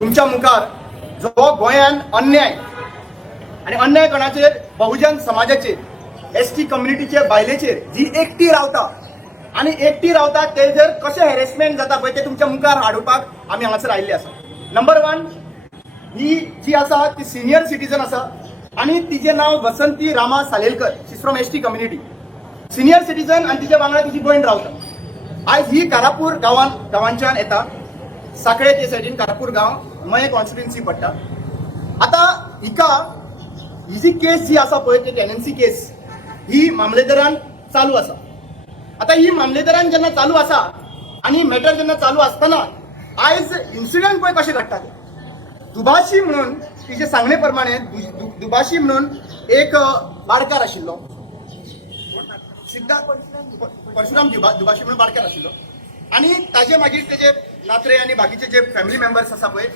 तुमच्या मुखार जो गोंयान अन्याय आणि अन्याय कोणाचेर बहुजन समाजाचेर एसटी कम्युनिटीचे बायलेचेर जी एकटी रावता आणि एकटी रावता तेजेर कशें हॅरेसमेंट जाता पळय ते तुमच्या मुखार हाडपाक आमी हांगासर आयिल्ले आसा. नंबर 1 ही जी आसा ती सिनियर सिटीजन आसा आणि तिचे नाव Vasanti Rama Salelkar. She is from ST community, senior citizen आणि तिचे वांगडा तिची भयण रावता. आयज ही कारापूर गांवांच्यान येता. साखळे ते सायडीन कारापूर गांव मये कॉन्स्टिट्युएन्सी पडटा. आता ही जी केस जी आसा पळय ती टेनन्सी केस ही मामलेदारान चालू आसा. आता ही मामलेदारान जेन्ना चालू आसा आणि मॅटर जेन्ना चालू आसतना आयज इन्सिडंट पळय कशें घडटा. दुभाशी म्हणून तिचे सांगणे प्रमाणे दुभाशी म्हणून एक बाडकार आशिल्लो, सिद्धार्थ परशुराम दुभाशी म्हणून बाडकार आशिल्लो आणि ताजे मागीर तेजे नात्रे आणि बाकीचे जे फॅमिली मेंबर्स आसा पळय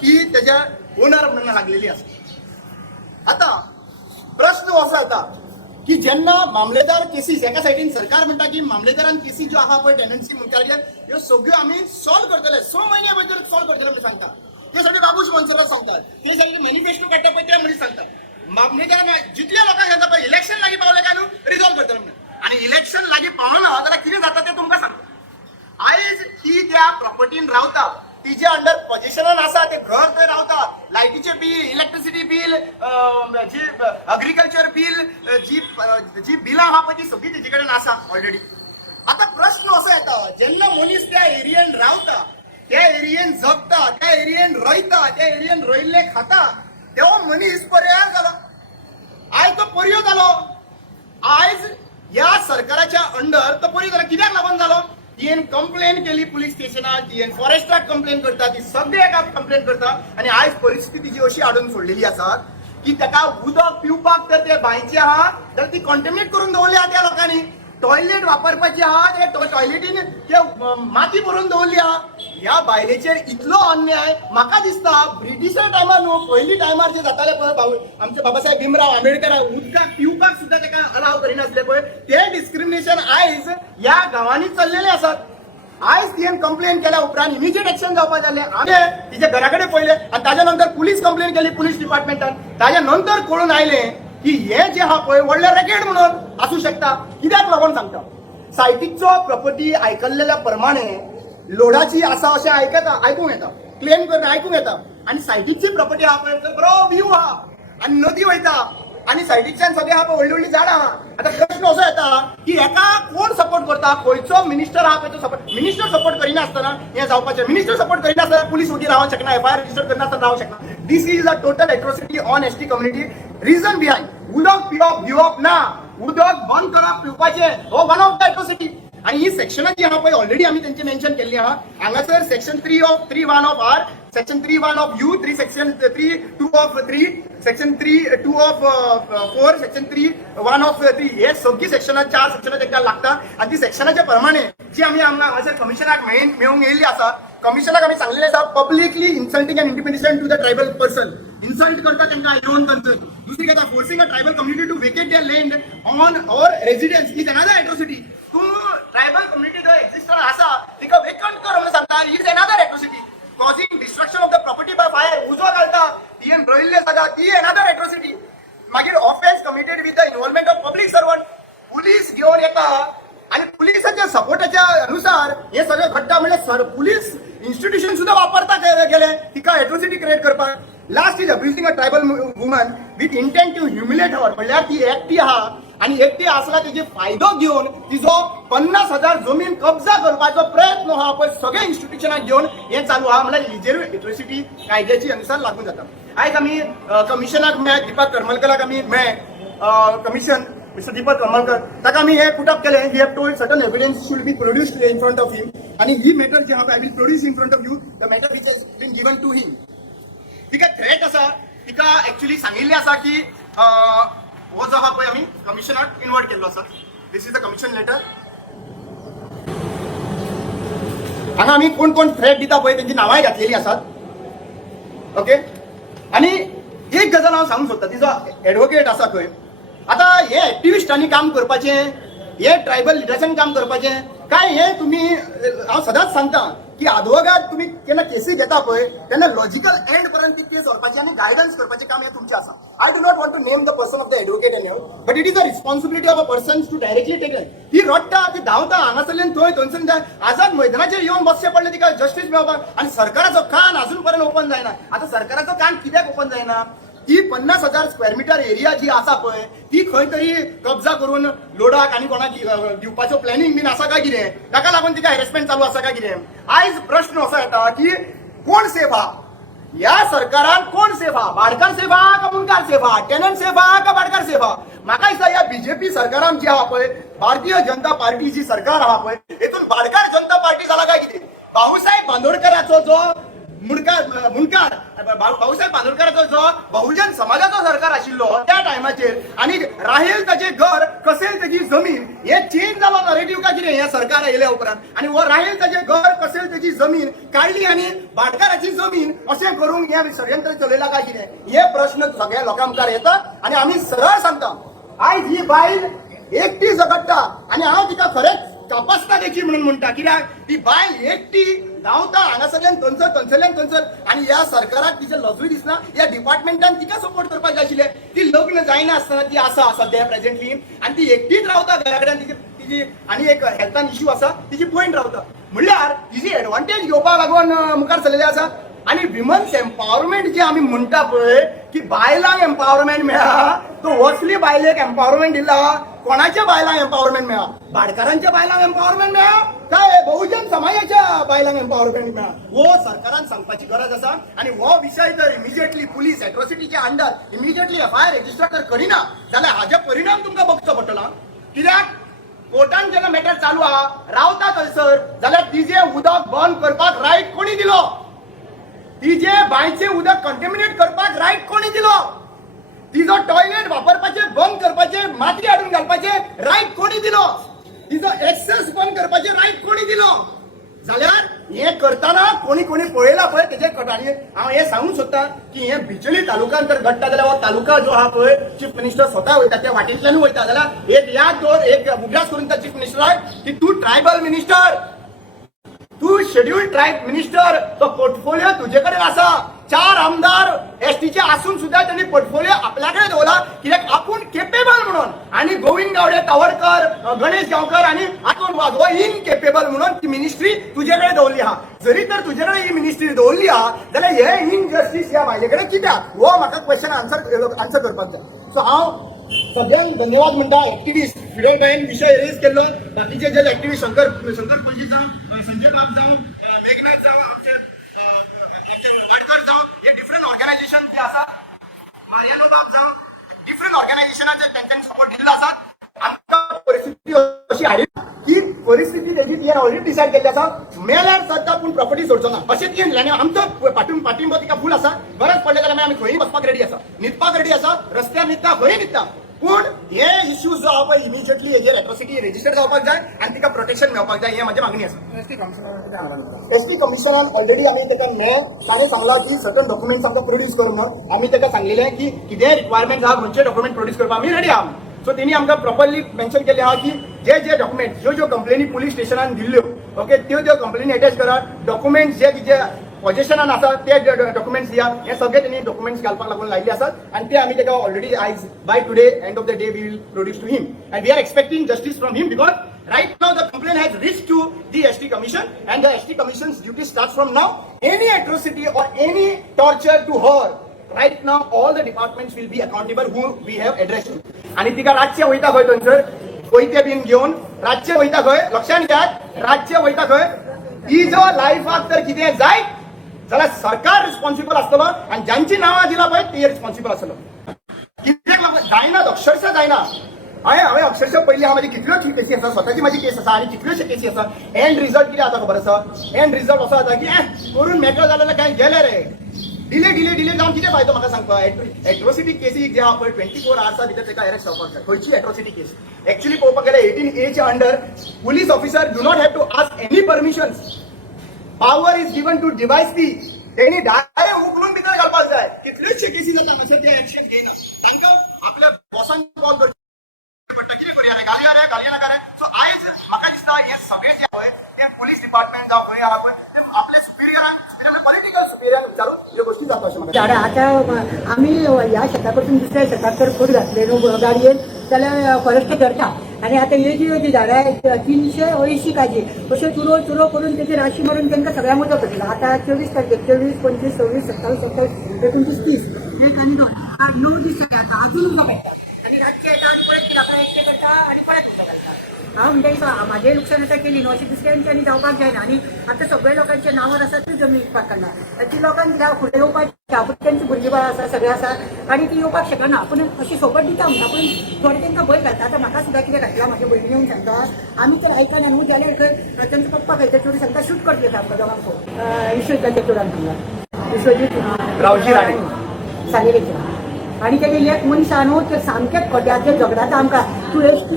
ती तेज्या ओनर म्हणून लागलेली आसा. आता प्रश्न असो येता की जेन्ना मामलेदार केसीस एका सायडीन सरकार म्हणटा की मामलेदारान केसी ज्यो आहा पळय टेनन्सी म्हणटा ह्यो सगळ्यो आमी सॉल्व करतले, 6 महिन्या भितर सॉल्व करतले म्हणून सांगता. ते सगळे बाबूश मनसुरात सांगतात, ते सगळे मॅनिफेस्टो काडटा पळय ते म्हणून सांगता. मामलेदार जितल्या लोकांक सांगता पळय इलेक्शन लागीं पावले काय न्हू रिझॉल्व करतले म्हणून, आणि इलेक्शन लागीं पावना जाल्यार कितें जाता तें तुमकां सांगता. आयज ती त्या प्रॉपर्टीन रावता, तिचे अंडर पोझिशनान आसा, ते घर थंय रावता, लायटीचे बील, इलेक्ट्रिसिटी बील, जी अग्रिकल्चर बील, जी बिलां आहा पळय ती सगळी तेजे कडेन आसा ऑलरेडी. आता प्रश्न असो येता जेन्ना मनीस त्या एरियेन रावता, त्या एरियेन जगता, त्या एरियेन रोयता, त्या एरियेन रोयिल्ले खाता, तेव्हा मनीस पर्याय जालो. आयज तो पर्यो जालो. आयज ह्या सरकाराच्या अंडर तो पर्यो जालो. कित्याक लागून जालो? तियेन कंप्लेन केली पुलीस स्टेशनार, तियेन फॉरेस्टाक कंप्लेन करता, ती सगळे एका कंप्लेन करता आणि आयज परिस्थिती जी अशी हाडून सोडलेली आसा की ताका उदक पिवपाक तर ते बांयचे आहा तर ती कॉन्टेमिनेट करून दवरली आहा त्या लोकांनी. टॉयलेट वापरपाची आहा ते टॉयलेटीन ते माती भरून दवरली आहा. ह्या बायलेचेर इतलो अन्याय म्हाका दिसता ब्रिटिशा टायमार न्हू पयली टायमार जे जाताले पळय आमचे बाबासाहेब भीमराव आंबेडकर उदकाक पिवपाक सुद्धा ताका अलाव करिनासले पळय ते डिस्क्रिमिनेशन आयज ह्या गांवांनी चल्लेले आसात. आयज तियेन कंप्लेन केल्या उपरांत इमिजिएट एक्शन जावपाक जालें. आमी तिच्या घरा कडेन पळयलें आणि ताज्या नंतर पुलीस कंप्लेन केली पुलीस डिपार्टमेंटान. ताज्या नंतर कळून आयलें की हे जे आहा पळय व्हडलें रॅकेट म्हणून आसूं शकता. कित्याक लागून सांगता, सायटीचो प्रॉपर्टी आयकल्लेल्या प्रमाणे लोडाची आसा अशें आयकूंक येता, क्लेम करून आयकूंक येता, आणि सायटीची प्रॉपर्टी आहा पळय तर बरो व्यू आहा आणि नदी वयता आणि सायडीच्यान सगळे आहा पळय व्हडली व्हडली झाडां आहा. आता प्रश्न असो येता की हेका कोण सपोर्ट करता, खंयचो मिनिस्टर आहा पळय तो सपोर्ट. मिनिस्टर सपोर्ट करिनासतना हें जावपाचें. मिनिस्टर सपोर्ट करिनासतना पुलीस वगी रावंक शकना, एफआयआर रजिस्टर करिनासतना रावंक शकना. This is a total atrocity on ST community. Reason behind उदक पिवप भिवप ना, उदक बंद करप पिवपाचें, हो वन ऑफ द एट्रोसिटी. आणि ही सेक्शनां जी आहा पळय ऑलरेडी आमी तेंची मेन्शन केल्ली आहा. हांगासर section 3(1) of R, section 3(1) of U, section 3(2) of 3, section 3(2) of 4, section 3(1) of 3 हे सगळी सेक्शनां 4 सेक्शनां तांकां लागता. आणि ती सेक्शनाच्या प्रमाणे जी आमी हांगासर कमिशनाक मेळूंक येयल्ली आसा, कमिशनाक आमी सांगलेलें आसा publicly insulting and intimidation to the tribal person. Insult करता तांकां येवन कंसर्न. दुसरी गजाल forcing a tribal community to vacate their land on our residence is another atrocity. तूं ट्रायबल कम्युनिटी जो एक्झिस्टंट आसा तिका वेकंट कर म्हणून सांगता, is another atrocity. Causing destruction of the property by fire, उजो घालता, तियेन रोयिल्ले जागा ती अनदर एट्रोसिटी. मागीर offence committed with the involvement of public servant. Police घेवन येता आणि पुलिसाच्या सपोर्टाच्या अनुसार हे सगळं घडटा. म्हणजे पुलीस इन्स्टिट्यूशन सुद्धा वापरता गेले तिका एट्रोसिटी क्रिएट करपाक. Last is abusing a tribal woman with intent to humiliate her. म्हणल्यार ती एकटी आहा आणि एकटी आसला तेजी फायदो घेवन तिजो 50,000 जमीन कब्जा करपाचो प्रयत्न हा पळय सगळे इन्स्टिट्यूशनाक घेवन हे चालू आहा. म्हणल्यार हिजेर एट्रोसिटी कायद्याची अनुसार लागू जाता. आयज आमी कमिशनाक मेळ, दीपक करमलकराक आमी मेळ, कमिशन मिस्टर दीपक करमलकर ताका आमी हे पुटअप केले. He have told certain evidence should be produced in front of him. आणि ही मॅटर जी आहा I will produce in front of you the matter which has been given to him. तिका threat आसा, तिका एक्चुअली सांगिल्लें आसा की हो जो आहा पळय आमी कमिशनाक इन्वर्ट केल्लो आसा. दिस इज द कमिशन लेटर. हांगा आमी कोण कोण थ्रेट दिता पळय तेंची नांवांय घातलेली आसात. ओके. आणि एक गजाल हांव सांगूंक सोदता, तिजो एडवोकेट आसा खंय. आता हे एक्टिविस्टांनी काम करपाचें, हे ट्रायबल लिडर्सांनी काम करपाचें काय हे तुम्ही हांव सदांच सांगता की अदवोगाद तुम्ही केन्ना केसी घेता पळय तेन्ना लॉजिकल एंड पर्यंत ती केस व्हरपाची आनी गायडन्स करपाचें काम हें तुमचें आसा. I do not want to name the person of the advocate and but it is a responsibility of a person to directly take ती रडटा ती धांवता हांगासरल्यान थंयसून आझाद मैदानाचेर येवन बसचें पडलें तिका जस्टीस मेळपाक आनी सरकाराचो कान अजून पर्यंत ओपन जायना. आतां सरकाराचो कान कित्याक ओपन जायना? ती 50,000 स्क्वेअर मीटर एरिया जी आसा पळय ती खंय तरी कब्जा करून लोडाक आनी कोणाक दिवपाचो प्लॅनिंग बीन आसा काय कितें? ताका लागून तिका हॅरेसमेंट चालू आसा काय कितें? आयज प्रश्न असो येता की कोण सेफ आहा? ह्या सरकारान कोण सेफ आहा? बाडकार सेफ आहा का मुनकार सेफ आहा? टेनंट सेफ आहा का बाडकार सेफ आहा? म्हाका दिसता ह्या बीजेपी सरकारान जी आहा पळय भारतीय जनता पार्टी जी सरकार आहा पळय हेतून बाडकार जनता पार्टी जाला काय कितें? भाऊसाहेब बांदोडकराचो जो मुनकार भाऊसाहेब बांदोडकराचो जो बहुजन समाजाचो सरकार आशिल्लो त्या टायमाचेर आनी राहेल ताचें घर कसेल ताची जमीन हे चेंज जालो नरेटिव्ह काय कितें ह्या सरकार येयल्या उपरांत आनी हो राहेल ताचें घर कसेल ताची जमीन काडली आनी बाडकाराची जमीन अशें करूंक हें षडयंत्र चलयलां काय कितें हे प्रश्न सगळ्या लोकां मुखार येता आनी आमी सरळ सांगता आयज ही बायल एकटी झगडटा आनी हांव तिका खरेंच तपासता तेची म्हणून म्हणटा कित्याक ती बायल एकटी धांवता हांगासरल्यान थंयसर आनी ह्या सरकाराक तिचें लजूय दिसना. ह्या डिपार्टमेंटान तिका सपोर्ट करपाक जाय आशिल्लें. ती लग्न जायना आसतना ती आसा सद्या प्रेझेंटली आनी ती एकटीच रावता घरा कडेन. तिची आनी एक हेल्थान इश्यू आसा तिची भयण रावता म्हणल्यार तिची एडवांटेज घेवपाक लागून मुखार चल्लेले आसा. आनी विमन्स एम्पावरमेंट जे आमी म्हणटा पळय की बायलांक एम्पावरमेंट मेळ्ळा तो असली बायलेक एम्पावरमेंट दिला. कोणाच्या बायलांक एम्पावरमेंट मेळ्ळा? बाडकारांच्या बायलांक एम्पावरमेंट मेळ्ळा काय बहुजन समाजाच्या बायलांक एम्पावरमेंट मेळ्ळा? हो सरकारान सांगपाची गरज आसा. आनी हो विशय जर इमिजिएटली पुलीस एट्रॉसिटीच्या अंडर इमिजिएटली एफआयआर रेजिस्टर जर करिना जाल्यार हाजे परिणाम तुमकां बघचो पडटलो. कित्याक कोर्टान जेन्ना मॅटर चालू आहा रावता थंयसर जाल्यार तिजे उदक बंद करपाक रायट कोणी दिलो? तिजे बांयचे उदक कंटेमिनेट करपाक रायट कोणी दिलो? तिजो टॉयलेट वापरपाचे बंद करपाचे माती हाडून घालपाचे रायट कोणी दिलो? तिजो एक्सेस बंद करपाचे रायट कोणी दिलो? जाल्यार हे करताना कोणी पळयला पळय तेजे कटाणी हांव हे सांगूंक सोदता की हे बिचोली तालुक्यान जर घडटा जाल्यार हो तालुका जो आहा पळय चीफ मिनिस्टर स्वता वयता त्या वाटेंतल्यान वयता जाल्यार एक याद दवर एक उगडास करून त्या चीफ मिनिस्टराक की तूं ट्रायबल मिनिस्टर तू शेड्यूल्ड ट्रायब मिनिस्टर तो पोर्टफोलिओ तुझे कडेन आसा. 4 आमदार एसटीचे आसून सुद्धा त्यांनी पोर्टफोलिओ आपल्याकडे दवरला कित्याक आपूण केपेबल म्हणून आनी गोविंद गावडे तावडकर गणेश गांवकर आनी आतून वाज हो इनकेपेबल म्हणून ती मिनिस्ट्री तुझे कडेन दवरली आहा. जरी तर तुझे कडेन ही मिनिस्ट्री दवरली आहा जाल्यार हे इनजस्टीस ह्या बायले कडेन कित्याक हो म्हाका क्वेश्चन आन्सर करपाक जाय. सो हांव सगळ्यांक धन्यवाद म्हणटा. एक्टिव्हिस्ट फिरोलबाईन विषय रेज केल्लो बाकीचे जे एक्टिव्हिस्ट शंकर पणजी जावं संजय बाब जावं मेघनाथ जावं आमचे वाडकर जावं हे डिफरंट ऑर्गनायझेशन जे आसा मारियानो बाब जावं डिफरंट ऑर्गनायझेशनाचे तांच्यांनी सपोर्ट दिल्लो आसा. आमकां परिस्थिती अशी हाडली की परिस्थिती तेजी ती ऑलरेडी डिसायड केल्ली आसा मेल्यार सद्दां पूण प्रॉपर्टी सोडचो ना अशें ती आनी आमचो पाठिंबो तिका फूल आसा. गरज पडले जाल्यार आमी खंयी वचपाक रेडी आसा न्हिदपाक रेडी आसा रस्त्यार न्हिदता खंयी न्हिदता. पूण हे इश्यूज जो आहा पळय इमिजिएटली हेजेर एट्रॉसिटी रेजिस्टर जावपाक जाय आनी तिका प्रोटेक्शन मेळपाक जाय. हे म्हाजी मागणी आसा. एसटी कमिशनान ऑलरेडी आमी ताका ताणें सांगला की सर्टन डॉक्युमेंट्स आमकां प्रोड्यूस करूंक म्हणून आमी ताका सांगलेलें की कितेंय रिक्वायरमेंट आहा खंयचे डॉक्युमेंट प्रोड्यूस करपाक आमी रेडी आहा. सो तेणी आमकां प्रॉपरली मेन्शन केलें आहा की जे डॉक्युमेंट ज्यो कंप्लेनी पुलीस स्टेशनान दिल्ल्यो ओके त्यो कंप्लेनी अटॅच करात. डॉक्युमेंट्स जे तिचे पोजेशनान आसा ते डॉक्युमेंट्स दिया. हे सगळे त्यांनी डॉक्युमेंट्स घालपाक लागून लायले आसात आनी ते आमी ताका ऑलरेडी आयज by today end of the day we will produce to him and we are expecting justice from him because right now the complaint has reached to the ST Commission and the ST Commission's duty starts from now. Any atrocity or any torture to her right now all the departments will be accountable who we have addressed to. आणि तिका राज्य वयता खंय थंयसर कोयते bin घेवन राज्य वयता खंय लक्षात घ्यात राज्य वयता खंय ही जो लायफाक तर कितें जाय जाल्यार सरकार रिस्पॉन्सिबल आसतलो आनी ज्यांची नांवां दिला पळय ते रिस्पॉन्सिबल आसतलो. कित्याक लागून जायना अक्षरशः जायना. हांवें अक्षरशः पयलीं हांव म्हाजी कितल्योच केसी आसा स्वताची म्हाजी केस आसा आनी कितल्योशे केसी आसा. एंड रिजल्ट कितें जाता खबर आसा? एंड रिजल्ट असो जाता की करून मेकळो जाल्यार काय गेले रे डिले जावन कितें फायदो म्हाका सांगपाक. एट्रॉसिटी केसी जे आहा पळय 24 आवर्सा भितर ताका अरेस्ट जावपाक जाय. खंयची एट्रॉसिटी केस एक्चुअली पळोवपाक गेल्यार 18A च्या under police officer do not have to ask any permissions. Power is given to डिवाइस दी. त्यांनी डायरेक्ट उकलून भितर घालपाक जाय. कितल्योशे केसी जाता मातशे ते एक्शन घेयना. तांकां आपल्या बॉसान कॉल करचो सो आयज म्हाका दिसता हे सगळे जे पळय ते पुलीस डिपार्टमेंट जावं खंय आहा पळय पॉलिटिकल सुपिरियर विचारून ह्यो गोष्टी जाता अशें म्हाका झाडां आतां आमी ह्या शेता कडसून दुसऱ्या शेताक जर खोड घातले न्हू गाडयेन जाल्यार फॉरेस्ट धरता आनी आतां ह्यो जी झाडां आहेत 380 काजी अश्यो चुरो करून तेजी राशी मारून तांकां सगळ्यांक मदत करतलो. आतां 24 तारखेक 24, 25, 26, 27, 28, 29, 30 एक आनी 2 9 दीस जाले आतां अजून उदक मेळटा आनी रातचे येता आनी परत कितें आपणा एकटे करता आनी परत उदक घालता. हांव म्हणटा म्हाजें लुकसाण आतां केली न्हू अशें दुसऱ्यांच्यांनी जावपाक जायना आनी आतां सगळ्या लोकांच्या नांवार आसा ती जमीन विकपाक काडला ती लोकांक दिल्या फुडें येवपाची आपूण तेंची भुरगीं बाळ आसा सगळें आसा आनी ती येवपाक शकना आपूण अशी सोबत दिता म्हणटा पूण थोडे तांकां भंय घालता. आतां म्हाका सुद्दां कितें घातला म्हाज्या भयणीन येवन सांगता आमी तर आयकना न्हू जाल्यार खंय तेंचो पप्पा खंय चोरी सांगता शूट करतले आमकां दोगांक विश्वजिताच्या चोरान सांगला विश्वजीत रावजी राणे सालेवेच्या आनी तेजे एक मनीस आहा न्हू ते सामकेंच खोट्याचे झगडाता आमकां तूं एसटी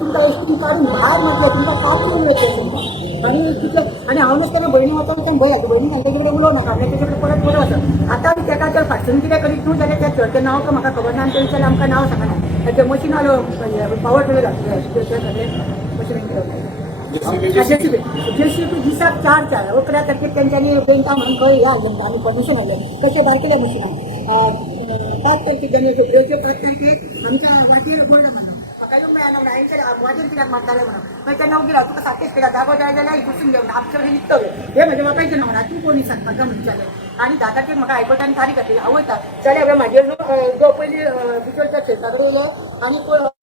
तुमकां एसटी काडून भायर म्हटलें तुमकां पावून वयतलें आनी तितलें आनी हांव नासतना भयणी वता तें भंय आता भयणी तांचे कडेन उलोवं नाका तांचे कडेन परत बरो आसा. आतां आमी तेका जर फाटसून कितें करीत न्हू जाल्यार त्या चर्चें नांव म्हाका खबर ना आनी ते विचार आमकां नांव सांगना तें मशीन आलो पावर टिलर घातलें मशीन जेसीबी दिसाक 4 11 तारखेक तेंच्यांनी बँका म्हणून खंय हे हाडलें आमी परमिशन हाडलें कशें बारकेल्या मशिनाक 5 तारखेक जाने फेब्रुवारीचे 5 तारखेक आमच्या वाटेर बोर्ड मारलो म्हाका येवंक मेळना म्हणून हांवें वाटेर कित्याक मारताले म्हणून मागीर तेन्ना हांव गेलो तुका सारकें स्पिडाक जागो जाय जाल्यार बसून घेवन आमचे कडेन निघतले हे म्हजे बापायचें नांव ना तूं कोणी सांग म्हाका म्हणटाले आनी 10 तारखेक म्हाका हायकोर्टान तारीख घातली हांव वयता जाल्यार हांवें म्हाजेर जो पयलीं बिचोलच्या शेता कडेन येयलो आनी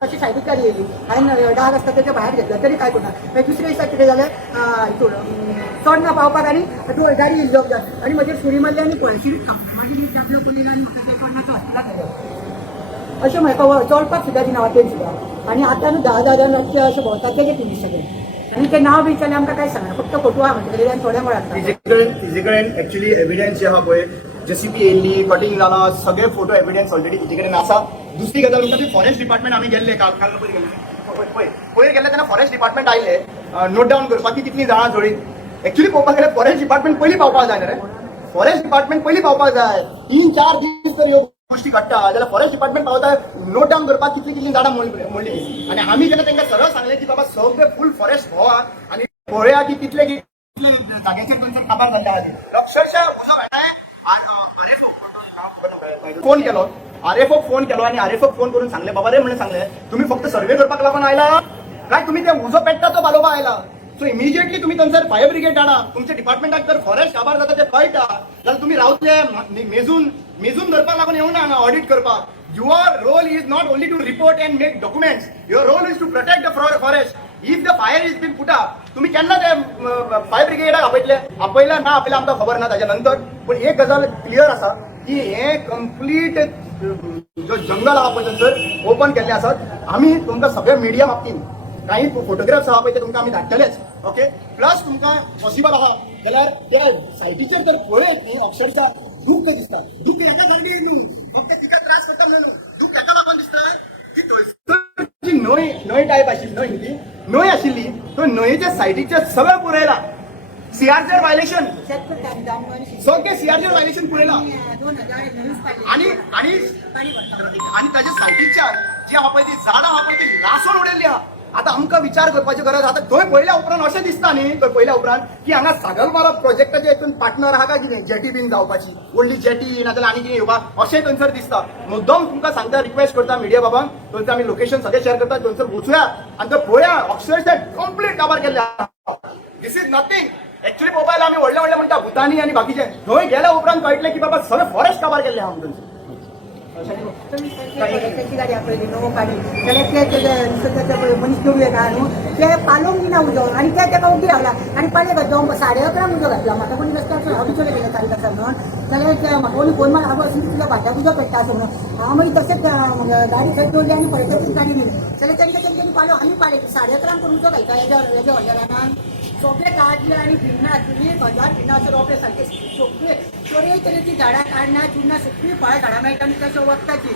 अशी सायडीकार येयली हांवें डाग आसता तेच्या भायर घेतलो तरी काय करना मागीर दुसऱ्या दिसा कितें जालें हितून चोडणा पावपाक आनी गाडी येयल्ली अपघात आनी म्हजेर सुरी मारली आनी पळशिरीत कापली मागीर एक दाखलो पयलीं आनी म्हाका ते चोडणाचो हॉस्पिटलाक व्हेलो अशें म्हाका चोडपाक सुद्दां दिना वाटेन सुद्दां आनी आतां न्हू 10 रातचे अशें भोंवतात तेजे टिमी सगळे आनी तें नांव बी विचारलें आमकां कांय सांगना फक्त फोटो आहा म्हणजे कडेन थोड्या वेळार तिजे कडेन एक्चुअली एविडेन्स जे आहा पळय जेसीबी येयल्ली कटींग जालां सगळे फोटो एविडेन्स ऑलरेडी तिजे कडेन आसा. दुसरी गजाल म्हणटा ती फॉरेस्ट डिपार्टमेंट आमी गेल्ले काल पयर गेल्ले पयर गेल्ले तेन्ना फॉरेस्ट डिपार्टमेंट आयले नोट डावन करपाक की कितलीं जाणां जोडीत एक्चुअली पळोवपाक गेल्यार फॉरेस्ट डिपार्टमेंट पयलीं पावपाक जाय रे फॉरेस्ट डिपार्टमेंट पयलीं पावपाक जाय 3-4 दीस तर ह्यो गोष्टी काडटा जाल्यार फॉरेस्ट डिपार्टमेंट पावता नोट डावन करपाक कितलीं झाडां मोडली आनी आमी जेन्ना तांकां सरळ सांगलें की बाबा सगळे फूल फॉरेस्ट भोंवा आनी पळया की कितले जाग्याचेर तांचो काबार जाल्ले आहा अक्षरशः उजो फोन केलो आरएफओक फोन केलो आनी आरएफओक फोन करून सांगले बाबा रे म्हणून सांगले तुम्ही फक्त सर्वे करपाक लागून आयला काय तुम्ही ते उजो पेट्टा तो घालोवपाक आयला सो इमिजिएटली तुम्ही थंयसर फायर ब्रिगेड हाडा तुमच्या डिपार्टमेंटाक जर फॉरेस्ट काबार जाता ते कळटा जाल्यार तुम्ही रावतले मेजून धरपाक लागून येवना हांगा ऑडिट करपाक your role is not only to report and make documents your role is to protect the forest if the fire is been put up तुम्ही केन्ना ते फायर ब्रिगेडाक आपयला ना आपयला आमकां खबर ना ताच्या नंतर पण एक गजाल क्लियर आसा की हे कंप्लीट जो जंगल आहा पळय थंयसर ओपन केल्ले आसात आमी तुमकां सगळे मिडिया बाबतींत काही फोटोग्राफ्स आहा पळय ते तुमकां आमी धाडटलेच ओके प्लस तुमकां पॉसिबल आहा जाल्यार त्या सायटीचेर जर पळयत न्ही अक्षरशः दूख दिसता दूख हेका जाल्ली न्हू फक्त तिका त्रास करता म्हणून न्हू दूख हेका लागून दिसता की थंयसर जी न्हंय टायप आशिल्ली न्हंय आशिल्ली तो न्हंयेच्या सायडीचे सगळें पुरयला सीआरचेर वायलेशन सगळे सीआरचेर वायलेशन पुरयला आणि ताच्या सायडीच्या जी आहा पळय ती झाडां आहा पळय ती लासून उडयल्ली आहा आता आमकां विचार करपाची गरज आतां थंय पयल्या उपरांत अशें दिसता न्ही थंय पयल्या उपरांत की हांगा सागरमाला प्रोजेक्टाचे हितून पार्टनर आहा काय कितें जेटी बीन जावपाची व्हडली जेटी नाजाल्यार आनी कितें येवपाक अशें थंयसर दिसता मुद्दम तुमकां सांगता रिक्वेस्ट करता मिडिया बाबांक थंयसर आमी लोकेशन सगळें शेअर करता थंयसर वचुया आनी थंय पळया अक्षरशः कंप्लीट काबार केल्ले आहा दिस इज नथींग एक्चुअली मोबायल आमी व्हडले म्हणटा भुतानी आनी बाकीचे थंय गेल्या उपरांत कळटलें की बाबा सगळें फॉरेस्ट काबार केल्लें आहा म्हणून त्याची गाडी आपली नो गाडी जाल्यार मनीस घेऊन येता न्हू ते पालोवंक दिना उजो आनी ते ताका उबी रावला आनी पाले जावन 11:30 उजो घातला म्हाका कोणी रस्त्यार हांव बिचोले गेले तारीख आसा म्हणून जाल्यार म्हाका कोणी फोन मार हांव अशें तुज्या भाटाक उजो पेट्टा असं म्हणून हांव मागीर तशेंच गाडी थंय दवरली आनी पळयता ती गाडी न्ही जाल्यार तेंच्यांनी पालो आमी पाले 11:30 करून उजो घालता हेज्या व्हडल्या सगळे काडले आनी भिन्ना आसली 1000 भिन्ना अशे रोपे सारके सगळे तरे तरेची झाडां काडना चुन्ना सगळीं फळां झाडां मेळटा आनी तशें वखदाची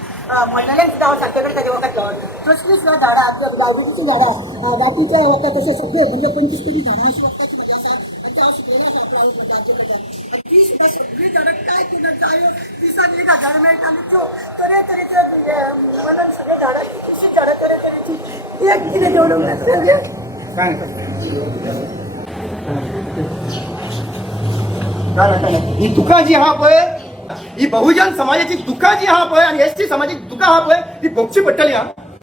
म्हणलें सुद्दां हांव सारके कडेन ताजे वखद लावन तसलीं सुद्दां झाडां डायबिटीची झाडां गाठीच्या वखद तशें सगळे म्हणजे 25 तरी झाडां अशी वखदाची म्हजी आसा आनी हांव शिकयलें आसा आपलो आनी ती सुद्दां सगळीं झाडां काय करून जायो दिसाक 1000 मेळटा आनी त्यो तरे तरेचे म्हणून सगळे झाडां कितलींशीं झाडां तरे तरेची एक कितें जेवणूंक काय ही दुःखा जी हा पळय ही बहुजन समाजाची दुःखा जी हा पळय आणि एसटी समाजाची दुःखा हा पळय ती भोगची पडटली हा